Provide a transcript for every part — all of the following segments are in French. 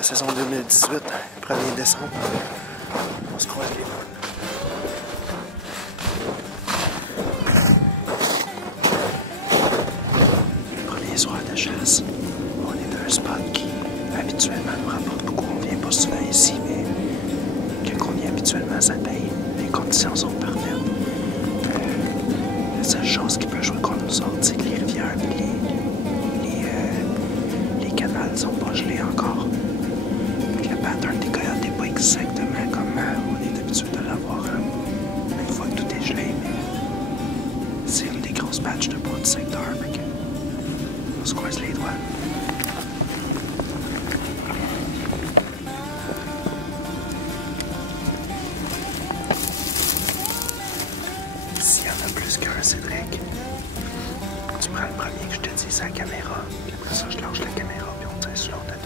la saison 2018, 1er décembre. On se croise les mains. Premier soir de chasse, on est dans un spot qui habituellement nous rapporte beaucoup. On vient pas souvent ici, mais quand on y est habituellement, ça paye. Les conditions sont parfaites. La seule chose qui peut jouer contre nous autres, c'est que les rivières et les canals sont pas gelés encore. Le pattern des coyotes n'est pas exactement comme on est habitué de l'avoir une fois que tout est gelé, mais c'est une des grosses patches de bois du secteur. On se croise les doigts. S'il y en a plus qu'un, Cédric, tu prends le premier que je te dis, c'est la caméra. Puis après ça, je lâche la caméra, puis on tire sur l'autre dedans.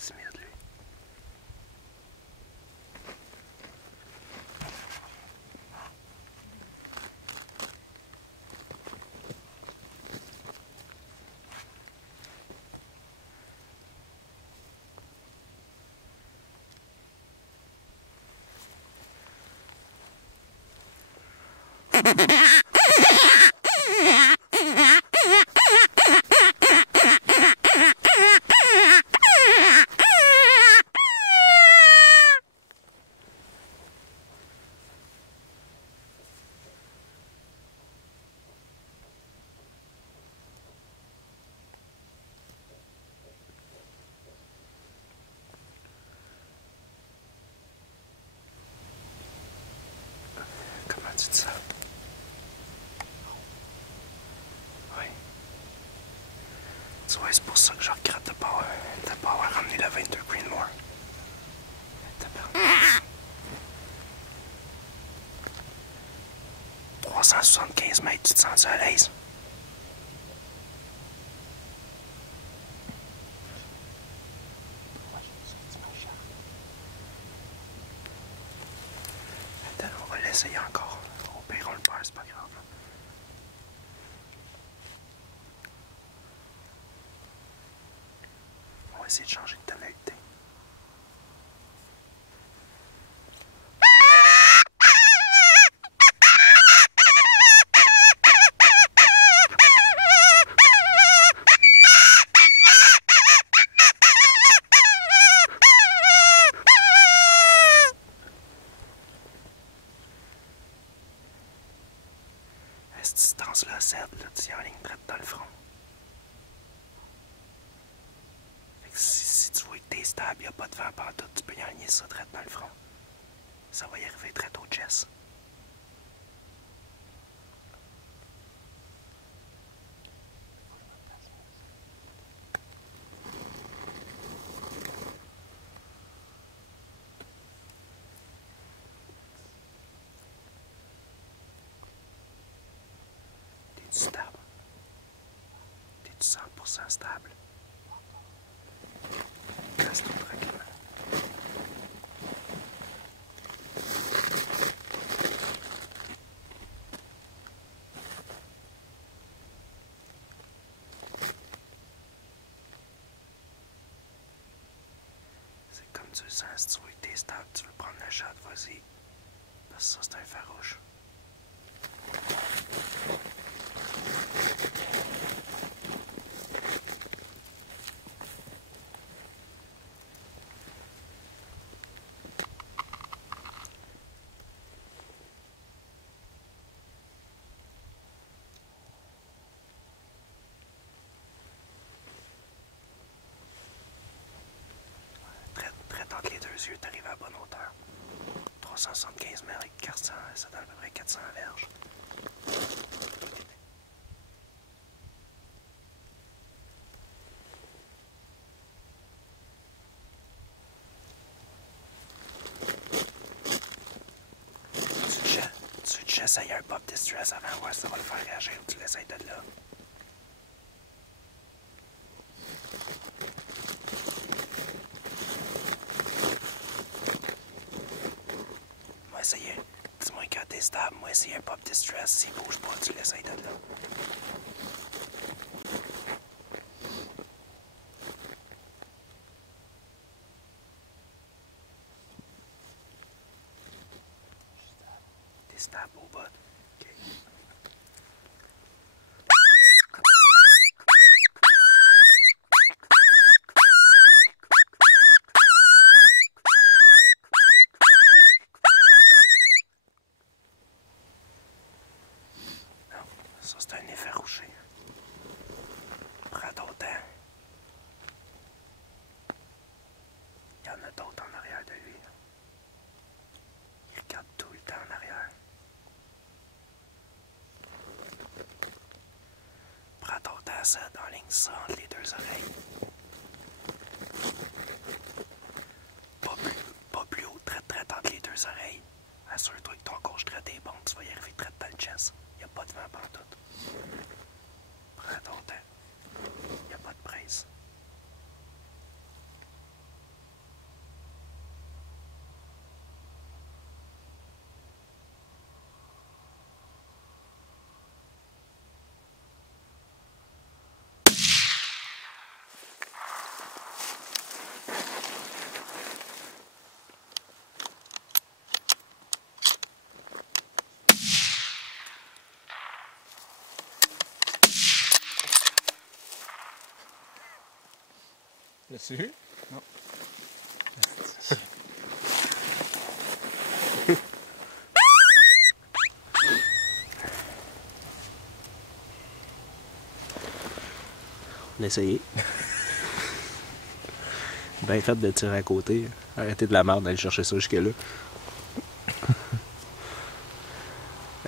timide, lui. Comment tu dis ça? Oui. Tu vois, c'est pour ça que je regrette de pas avoir ramené le 22 Greenmore. 375 mètres, tu te sens à l'aise? Attends, on va l'essayer encore. Au pire, on le perd, c'est pas grave. On va essayer de changer de tonalité. À cette distance-là, 7, là, tu y en ligne droite dans le front. Fait que si tu vois que t'es stable, y'a pas de vent partout, tu peux y aligner ça droite dans le front. Ça va y arriver très tôt, Jess. T'es-tu stable? T'es-tu 100% stable? Reste-toi tranquillement. C'est comme tu le sens, si tu vois que t'es stable, tu veux prendre le shot, vas-y. Parce que ça, c'est un farouche. Traite entre les deux yeux, t'arrives à la bonne hauteur. 375 mètres avec 400, ça donne à peu près 400 verges. Tu essayes un pop distress avant, voir si ça va le faire réagir ou tu l'essayes de là. Moi, essayer. Dis-moi quand t'es stable, moi, essayer un pop distress. S'il bouge pas, tu l'essayes de là. T'es stable au bas. OK. Non, ça c'est un effarouché. Prends ton temps. Il y en a d'autres en arrière de lui. Il regarde tout le temps en arrière. Prends ton temps, ça, enligne ça entre les deux oreilles. Pas plus haut, très entre les deux oreilles. Assure-toi que ton gauche traite est bon, tu vas y arriver très dans le chest. Il n'y a pas de vent pantoute. Prends ton temps. Il n'y a pas de presse. L'as-tu vu? Non. On a essayé. Bien fait de tirer à côté. Arrêtez de la merde d'aller chercher ça jusque-là.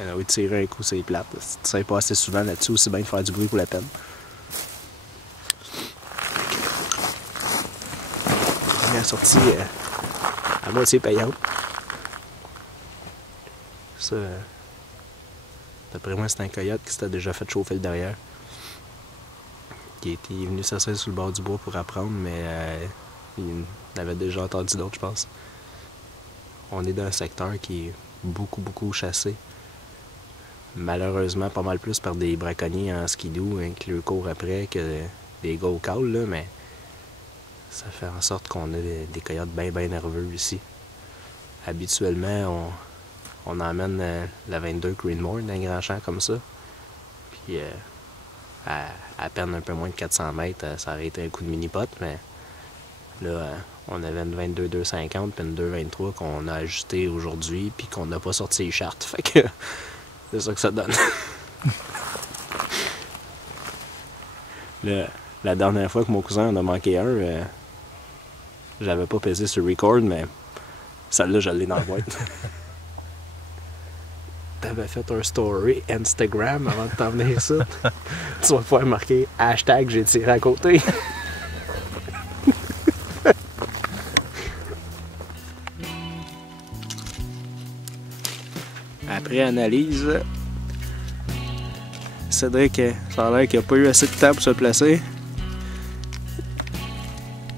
Alors oui, tirer un coup, c'est plate. Si tu sais pas assez souvent là-dessus, aussi bien de faire du bruit pour la peine. Première sortie à moitié payante. Ça, d'après moi, c'est un coyote qui s'était déjà fait chauffer le derrière. Qui est venu s'asseoir sur le bord du bois pour apprendre, mais il avait déjà entendu d'autres, je pense. On est dans un secteur qui est beaucoup chassé. Malheureusement, pas mal plus par des braconniers en skidoo qui leur courent après que des gars au call, là, mais ça fait en sorte qu'on a des coyotes bien nerveux ici. Habituellement, on emmène la 22 Greenmore dans un grand champ comme ça. Puis à peine un peu moins de 400 mètres, ça aurait été un coup de mini-pot, mais là, on avait une 22 250 puis une 223 qu'on a ajustée aujourd'hui puis qu'on n'a pas sorti les chartes. Fait que c'est ça que ça donne. La dernière fois que mon cousin en a manqué un, j'avais pas pesé sur record, mais celle-là, je l'ai dans la boîte. T'avais fait un story Instagram avant de t'en venir ici. Tu vas pouvoir marquer hashtag j'ai tiré à côté. Après analyse, Cédric, ça a l'air qu'il n'a pas eu assez de temps pour se placer.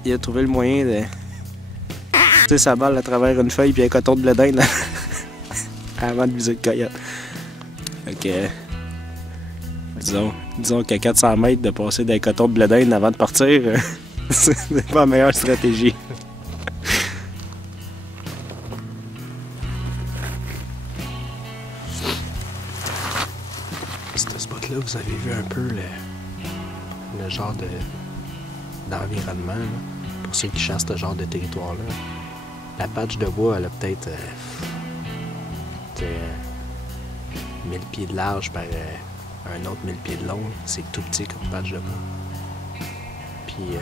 Il a trouvé le moyen de tirer sa balle à travers une feuille puis un coton de blé d'Inde avant de viser le coyote. Fait que, disons qu'à 400 mètres de passer d'un coton de blé d'Inde avant de partir, c'est pas la meilleure stratégie. Ce spot-là, vous avez vu un peu le genre d'environnement, là, pour ceux qui chassent ce genre de territoire-là. La patch de bois, elle a peut-être 1000 pieds de large par un autre 1000 pieds de long. C'est tout petit comme patch de bois. Puis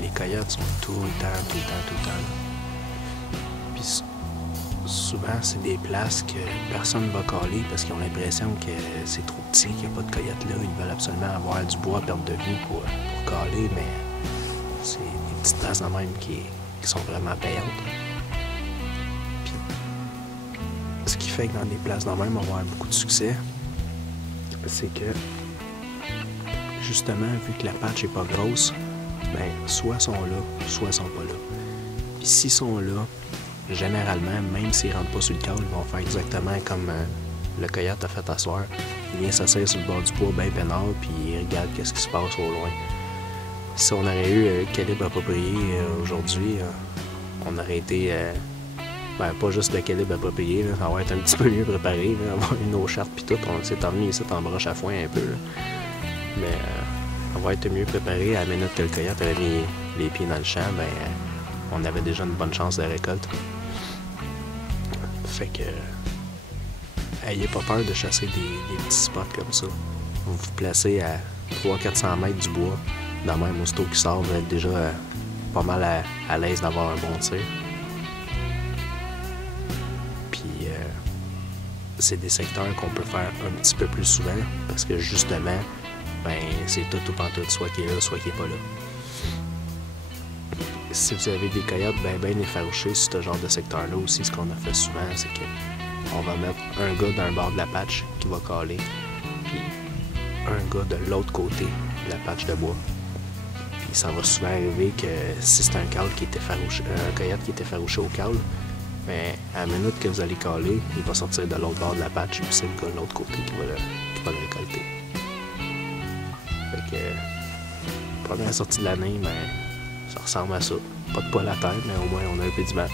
les coyotes sont tout le temps là. Puis souvent, c'est des places que personne ne va caler parce qu'ils ont l'impression que c'est trop petit, qu'il n'y a pas de coyotes là. Ils veulent absolument avoir du bois à perte de vue pour caler, mais c'est des petites places de même qui sont vraiment payantes. Puis, ce qui fait que dans des places de même, on va avoir beaucoup de succès, c'est que, justement, vu que la patch n'est pas grosse, ben, soit sont là, soit sont pas là. Puis s'ils sont là, généralement, même s'ils rentrent pas sur le câble, ils vont faire exactement comme le coyote a fait à soir. Il vient s'asseoir sur le bord du bois bien peinard, puis il regarde qu'est-ce qui se passe au loin. Si on aurait eu le calibre approprié aujourd'hui, on aurait été, pas juste le calibre approprié, là, on va être un petit peu mieux préparé, là, avoir une eau charte puis tout, on s'est emmené ici en broche à foin un peu. Là. Mais on va être mieux préparé. À la minute que le coyote avait mis les pieds dans le champ, ben, on avait déjà une bonne chance de récolte. Fait que, ayez pas peur de chasser des petits spots comme ça. Vous vous placez à 300-400 mètres du bois. Dans même, aussitôt qui sort, vous êtes déjà pas mal à l'aise d'avoir un bon tir. Puis, c'est des secteurs qu'on peut faire un petit peu plus souvent parce que justement, ben, c'est tout ou pantoute, soit qui est là, soit qui est pas là. Si vous avez des coyotes bien effarouchés sur ce genre de secteur-là aussi, ce qu'on a fait souvent, c'est qu'on va mettre un gars d'un bord de la patch qui va caler, puis un gars de l'autre côté de la patch de bois. Puis ça va souvent arriver que si c'est un coyote qui est effarouché au câble, mais à la minute que vous allez caler, il va sortir de l'autre bord de la patch, puis c'est le gars de l'autre côté qui va le récolter. Fait que, première sortie de l'année, ben, ça ressemble à ça. Pas de poil à terre, mais au moins on a un peu d'image.